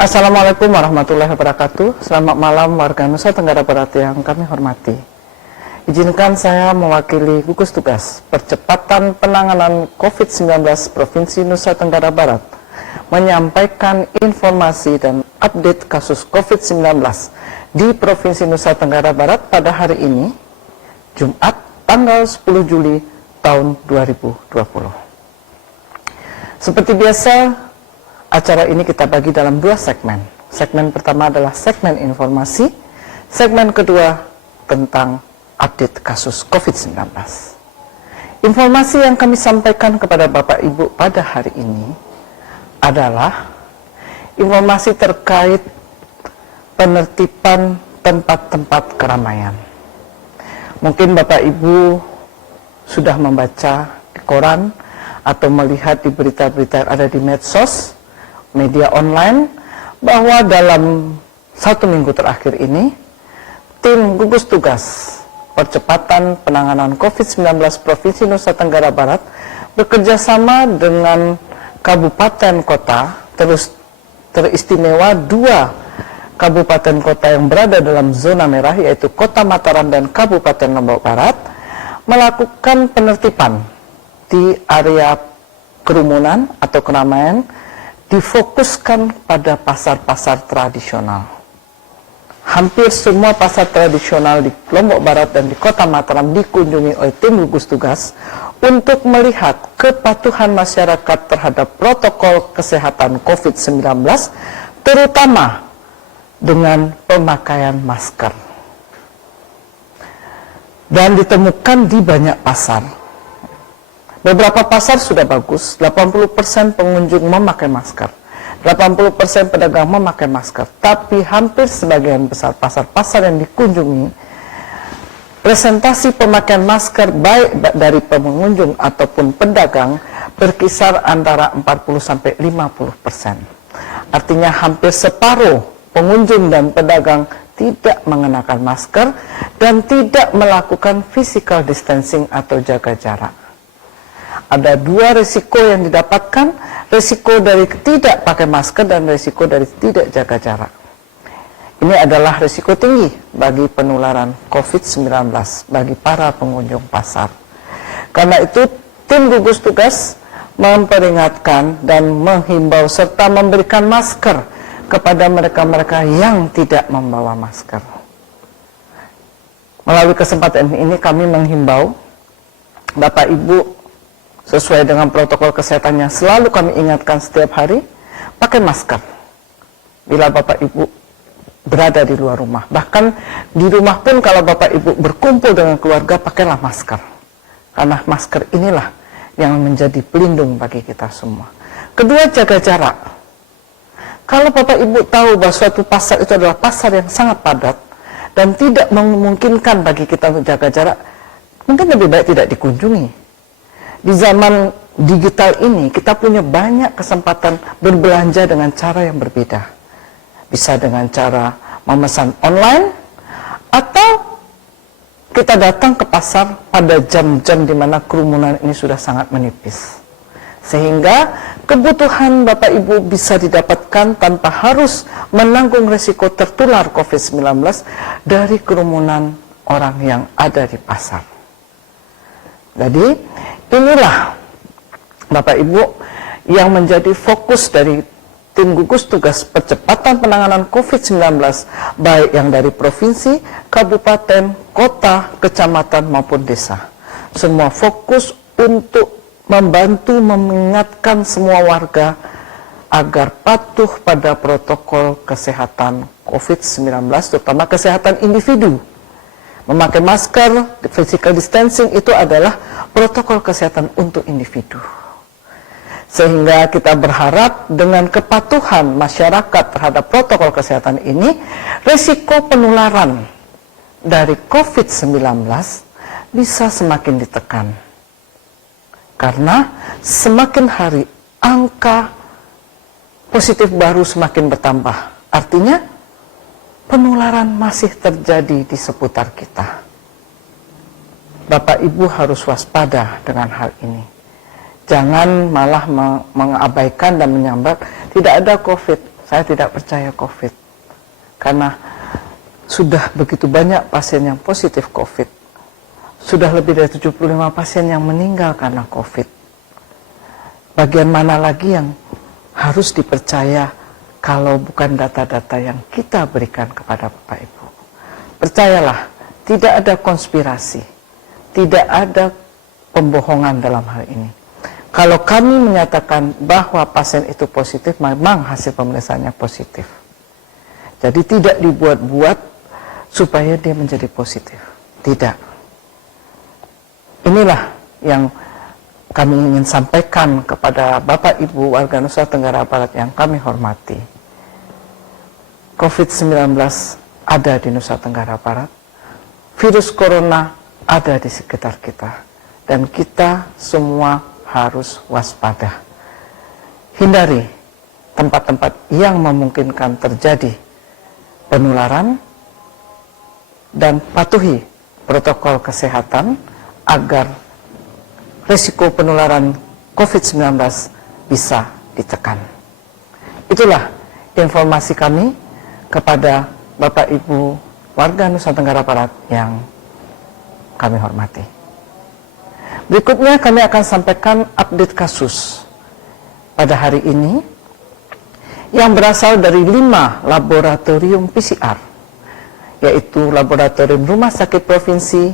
Assalamualaikum warahmatullahi wabarakatuh. Selamat malam warga Nusa Tenggara Barat yang kami hormati. Izinkan saya mewakili gugus tugas percepatan penanganan COVID-19 Provinsi Nusa Tenggara Barat menyampaikan informasi dan update kasus COVID-19 di Provinsi Nusa Tenggara Barat pada hari ini, Jumat tanggal 10 Juli tahun 2020. Seperti biasa, acara ini kita bagi dalam dua segmen. Segmen pertama adalah segmen informasi, segmen kedua tentang update kasus COVID-19. Informasi yang kami sampaikan kepada Bapak Ibu pada hari ini adalah informasi terkait penertiban tempat-tempat keramaian. Mungkin Bapak Ibu sudah membaca di koran atau melihat di berita-berita yang ada di medsos, media online, bahwa dalam 1 minggu terakhir ini, tim gugus tugas percepatan penanganan COVID-19 Provinsi Nusa Tenggara Barat bekerjasama dengan kabupaten kota, terus teristimewa 2 kabupaten kota yang berada dalam zona merah, yaitu Kota Mataram dan Kabupaten Lombok Barat, melakukan penertiban di area kerumunan atau keramaian, difokuskan pada pasar-pasar tradisional. Hampir semua pasar tradisional di Lombok Barat dan di Kota Mataram dikunjungi oleh tim gugus tugas untuk melihat kepatuhan masyarakat terhadap protokol kesehatan COVID-19, terutama dengan pemakaian masker. Dan ditemukan di banyak pasar. Beberapa pasar sudah bagus, 80% pengunjung memakai masker, 80% pedagang memakai masker, tapi hampir sebagian besar pasar-pasar yang dikunjungi, presentasi pemakaian masker baik dari pengunjung ataupun pedagang berkisar antara 40-50%. Artinya hampir separuh pengunjung dan pedagang tidak mengenakan masker dan tidak melakukan physical distancing atau jaga jarak. Ada 2 risiko yang didapatkan, risiko dari tidak pakai masker dan risiko dari tidak jaga jarak. Ini adalah risiko tinggi bagi penularan COVID-19 bagi para pengunjung pasar. Karena itu, tim gugus tugas memperingatkan dan menghimbau serta memberikan masker kepada mereka-mereka yang tidak membawa masker. Melalui kesempatan ini kami menghimbau Bapak Ibu, sesuai dengan protokol kesehatan yang selalu kami ingatkan setiap hari, pakai masker bila Bapak Ibu berada di luar rumah. Bahkan di rumah pun kalau Bapak Ibu berkumpul dengan keluarga, pakailah masker. Karena masker inilah yang menjadi pelindung bagi kita semua. Kedua, jaga jarak. Kalau Bapak Ibu tahu bahwa suatu pasar itu adalah pasar yang sangat padat dan tidak memungkinkan bagi kita untuk jaga jarak, mungkin lebih baik tidak dikunjungi. Di zaman digital ini, kita punya banyak kesempatan berbelanja dengan cara yang berbeda. Bisa dengan cara memesan online, atau kita datang ke pasar pada jam-jam di mana kerumunan ini sudah sangat menipis. Sehingga kebutuhan Bapak Ibu bisa didapatkan tanpa harus menanggung risiko tertular COVID-19 dari kerumunan orang yang ada di pasar. Jadi, inilah Bapak Ibu yang menjadi fokus dari tim gugus tugas percepatan penanganan COVID-19, baik yang dari provinsi, kabupaten, kota, kecamatan maupun desa. Semua fokus untuk membantu mengingatkan semua warga agar patuh pada protokol kesehatan COVID-19, terutama kesehatan individu. Memakai masker, physical distancing itu adalah protokol kesehatan untuk individu. Sehingga kita berharap dengan kepatuhan masyarakat terhadap protokol kesehatan ini, risiko penularan dari COVID-19 bisa semakin ditekan. Karena semakin hari angka positif baru semakin bertambah. Artinya penularan masih terjadi di seputar kita. Bapak Ibu harus waspada dengan hal ini. Jangan malah mengabaikan dan menyambat, tidak ada COVID. saya tidak percaya COVID. Karena sudah begitu banyak pasien yang positif COVID. Sudah lebih dari 75 pasien yang meninggal karena COVID. Bagian mana lagi yang harus dipercaya kalau bukan data-data yang kita berikan kepada Bapak Ibu? Percayalah, tidak ada konspirasi, tidak ada pembohongan dalam hal ini. Kalau kami menyatakan bahwa pasien itu positif, memang hasil pemeriksaannya positif. Jadi tidak dibuat-buat supaya dia menjadi positif. Tidak. Inilah yang kami ingin sampaikan kepada Bapak Ibu warga Nusa Tenggara Barat yang kami hormati. COVID-19 ada di Nusa Tenggara Barat. Virus corona ada di sekitar kita. Dan kita semua harus waspada. Hindari tempat-tempat yang memungkinkan terjadi penularan dan patuhi protokol kesehatan agar risiko penularan COVID-19 bisa ditekan. Itulah informasi kami kepada Bapak Ibu warga Nusa Tenggara Barat yang kami hormati. Berikutnya kami akan sampaikan update kasus pada hari ini yang berasal dari 5 laboratorium PCR, yaitu Laboratorium Rumah Sakit Provinsi,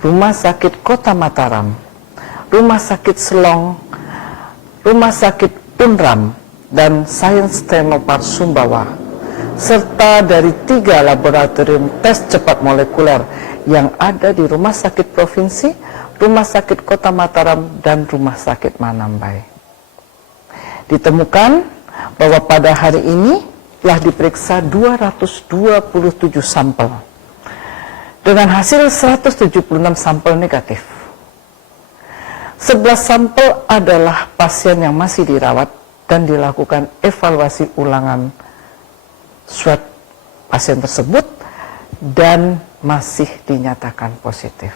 Rumah Sakit Kota Mataram, Rumah Sakit Selong, Rumah Sakit Unram, dan Sains Teknopark Sumbawa, serta dari 3 laboratorium tes cepat molekuler yang ada di Rumah Sakit Provinsi, Rumah Sakit Kota Mataram, dan Rumah Sakit Manambai. Ditemukan bahwa pada hari ini telah diperiksa 227 sampel dengan hasil 176 sampel negatif. 11 sampel adalah pasien yang masih dirawat dan dilakukan evaluasi ulangan swab pasien tersebut dan masih dinyatakan positif.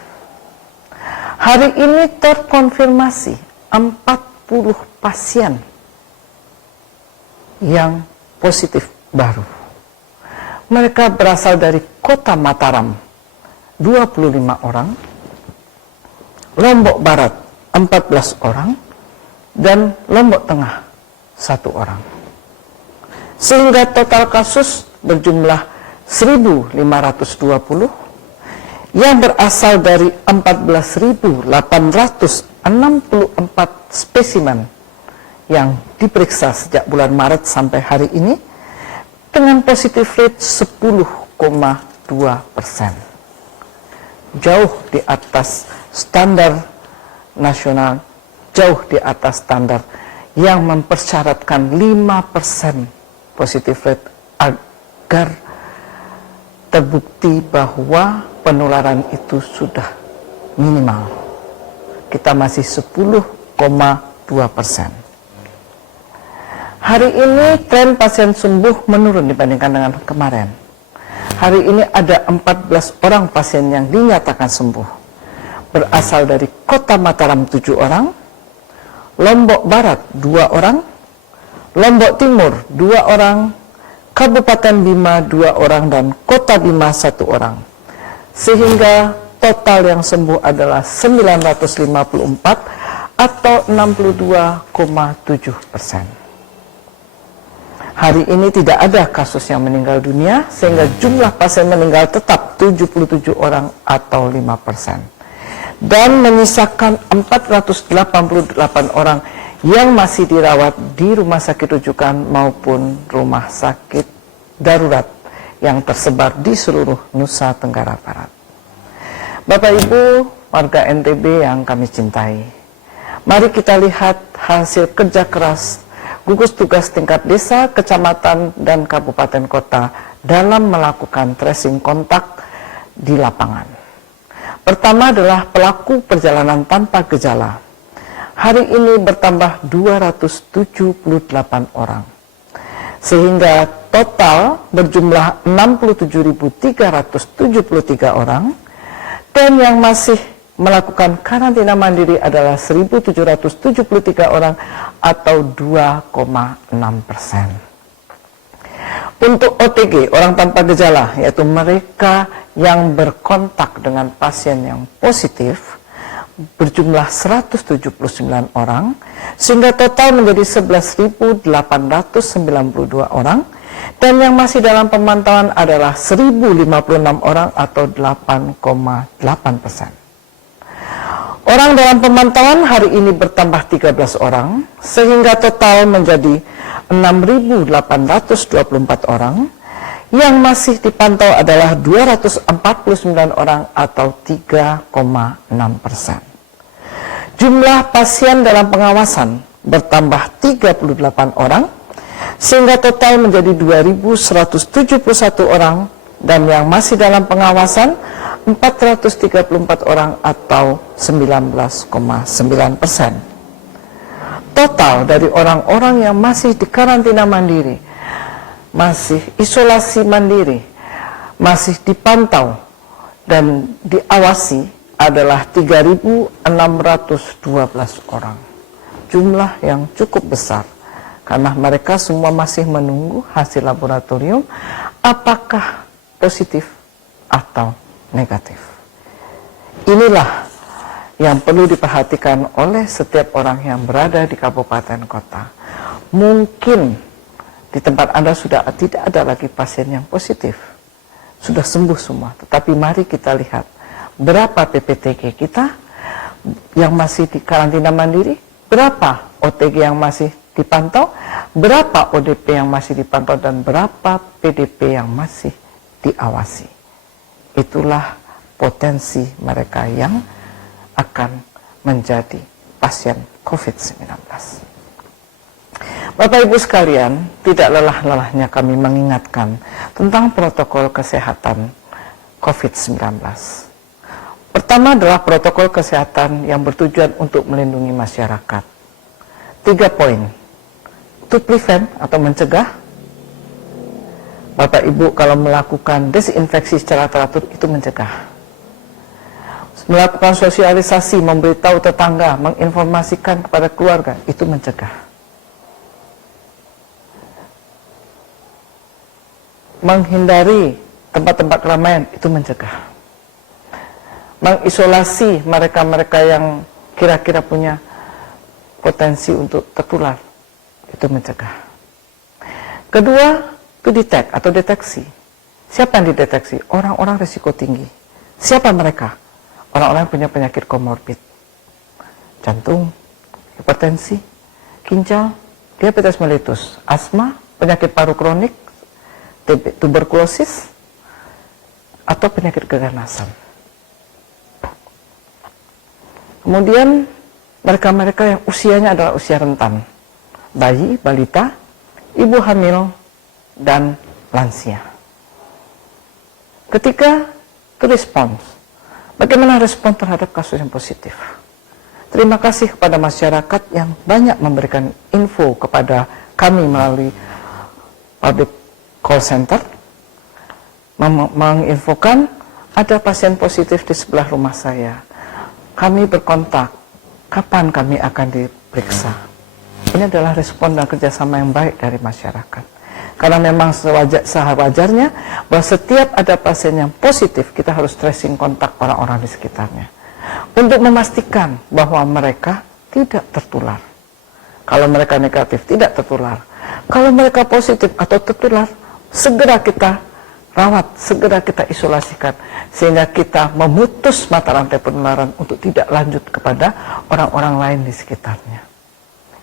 Hari ini terkonfirmasi 40 pasien yang positif baru. Mereka berasal dari Kota Mataram, 25 orang, Lombok Barat, 14 orang, dan Lombok Tengah, 1 orang. Sehingga total kasus berjumlah 1.520 yang berasal dari 14.864 spesimen yang diperiksa sejak bulan Maret sampai hari ini dengan positif rate 10,2%. Jauh di atas standar nasional, jauh di atas standar yang mempersyaratkan 5% positif rate agar terbukti bahwa penularan itu sudah minimal. Kita masih 10,2%. Hari ini tren pasien sembuh menurun dibandingkan dengan kemarin. Hari ini ada 14 orang pasien yang dinyatakan sembuh. Berasal dari Kota Mataram 7 orang, Lombok Barat 2 orang, Lombok Timur 2 orang, Kabupaten Bima 2 orang, dan Kota Bima 1 orang. Sehingga total yang sembuh adalah 954 atau 62,7%. Hari ini tidak ada kasus yang meninggal dunia, sehingga jumlah pasien meninggal tetap 77 orang atau 5%. Dan menyisakan 488 orang yang masih dirawat di rumah sakit rujukan maupun rumah sakit darurat yang tersebar di seluruh Nusa Tenggara Barat. Bapak Ibu warga NTB yang kami cintai, mari kita lihat hasil kerja keras gugus tugas tingkat desa, kecamatan, dan kabupaten kota dalam melakukan tracing kontak di lapangan. Pertama adalah pelaku perjalanan tanpa gejala. Hari ini bertambah 278 orang. Sehingga total berjumlah 67.373 orang. Dan yang masih melakukan karantina mandiri adalah 1.773 orang atau 2,6%. Untuk OTG, orang tanpa gejala, yaitu mereka yang berkontak dengan pasien yang positif, berjumlah 179 orang, sehingga total menjadi 11.892 orang, dan yang masih dalam pemantauan adalah 1.056 orang atau 8,8%. Orang dalam pemantauan hari ini bertambah 13 orang, sehingga total menjadi 6.824 orang. Yang masih dipantau adalah 249 orang atau 3,6%. Jumlah pasien dalam pengawasan bertambah 38 orang, sehingga total menjadi 2.171 orang, dan yang masih dalam pengawasan 434 orang atau 19,9%. Total dari orang-orang yang masih di karantina mandiri, masih isolasi mandiri, masih dipantau dan diawasi adalah 3.612 orang. Jumlah yang cukup besar, karena mereka semua masih menunggu hasil laboratorium apakah positif atau negatif. Inilah yang perlu diperhatikan oleh setiap orang yang berada di kabupaten kota. Mungkin di tempat Anda sudah tidak ada lagi pasien yang positif, sudah sembuh semua, tetapi mari kita lihat berapa PPTG kita yang masih di karantina mandiri, berapa OTG yang masih dipantau, berapa ODP yang masih dipantau, dan berapa PDP yang masih diawasi. Itulah potensi mereka yang akan menjadi pasien COVID-19. Bapak Ibu sekalian, tidak lelah-lelahnya kami mengingatkan tentang protokol kesehatan COVID-19. Pertama adalah protokol kesehatan yang bertujuan untuk melindungi masyarakat. 3 poin. To prevent atau mencegah. Bapak Ibu kalau melakukan desinfeksi secara teratur itu mencegah. Melakukan sosialisasi, memberitahu tetangga, menginformasikan kepada keluarga, itu mencegah. Menghindari tempat-tempat keramaian, itu mencegah. Mengisolasi mereka-mereka yang kira-kira punya potensi untuk tertular, itu mencegah. Kedua, to detect atau deteksi. Siapa yang dideteksi? Orang-orang risiko tinggi. Siapa mereka? Orang-orang yang punya penyakit komorbid, jantung, hipertensi, ginjal, diabetes mellitus, asma, penyakit paru kronik, tuberkulosis, atau penyakit keganasan. Kemudian mereka-mereka yang usianya adalah usia rentan, bayi, balita, ibu hamil, dan lansia. Ketiga, to response. Bagaimana respon terhadap kasus yang positif? Terima kasih kepada masyarakat yang banyak memberikan info kepada kami melalui public call center, menginfokan ada pasien positif di sebelah rumah saya. Kami berkontak, kapan kami akan diperiksa. Ini adalah respon dan kerjasama yang baik dari masyarakat. Karena memang sewajarnya bahwa setiap ada pasien yang positif, kita harus tracing kontak orang-orang di sekitarnya. Untuk memastikan bahwa mereka tidak tertular. Kalau mereka negatif, tidak tertular. Kalau mereka positif atau tertular, segera kita rawat, segera kita isolasikan. Sehingga kita memutus mata rantai penularan untuk tidak lanjut kepada orang-orang lain di sekitarnya.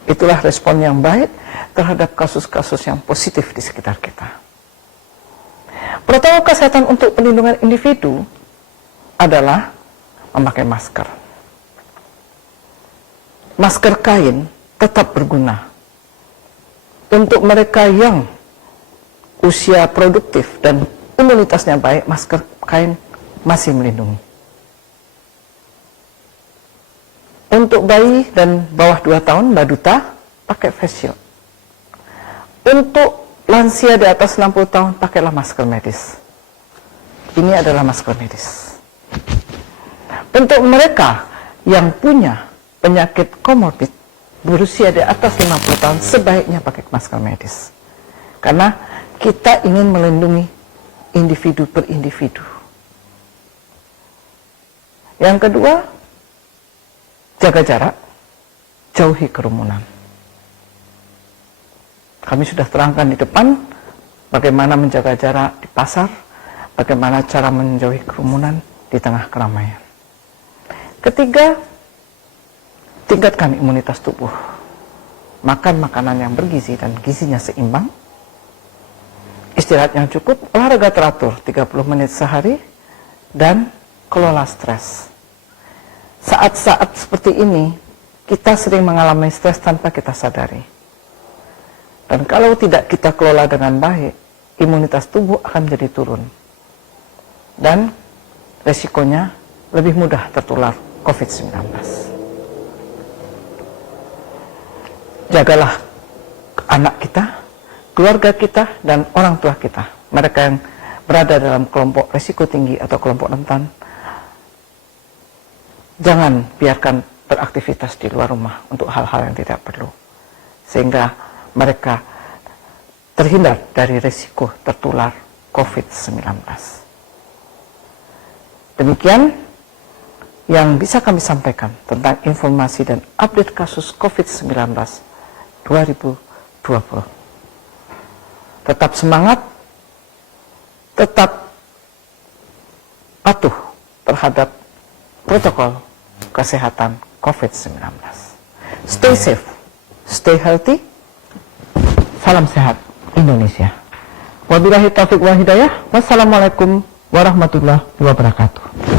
Itulah respon yang baik terhadap kasus-kasus yang positif di sekitar kita. Protokol kesehatan untuk perlindungan individu adalah memakai masker. Masker kain tetap berguna. Untuk mereka yang usia produktif dan imunitasnya baik, masker kain masih melindungi. Untuk bayi dan bawah 2 tahun, Mbak Duta, pakai face shield. Untuk lansia di atas 60 tahun, pakailah masker medis. Ini adalah masker medis. Untuk mereka yang punya penyakit komorbid, berusia di atas 50 tahun, sebaiknya pakai masker medis. Karena kita ingin melindungi individu per individu. Yang kedua, jaga jarak, jauhi kerumunan. Kami sudah terangkan di depan bagaimana menjaga jarak di pasar, bagaimana cara menjauhi kerumunan di tengah keramaian. Ketiga, tingkatkan imunitas tubuh. Makan makanan yang bergizi dan gizinya seimbang. Istirahat yang cukup, olahraga teratur 30 menit sehari, dan kelola stres. Saat-saat seperti ini, kita sering mengalami stres tanpa kita sadari. Dan kalau tidak kita kelola dengan baik, imunitas tubuh akan menjadi turun. Dan resikonya lebih mudah tertular COVID-19. Jagalah anak kita, keluarga kita, dan orang tua kita. Mereka yang berada dalam kelompok risiko tinggi atau kelompok rentan, jangan biarkan beraktivitas di luar rumah untuk hal-hal yang tidak perlu, sehingga mereka terhindar dari risiko tertular COVID-19. Demikian yang bisa kami sampaikan tentang informasi dan update kasus COVID-19 2020. Tetap semangat, tetap patuh terhadap protokol kesehatan COVID-19. Stay safe, stay healthy. Salam sehat Indonesia. Wabillahi taufiq wal hidayah. Wassalamualaikum warahmatullahi wabarakatuh.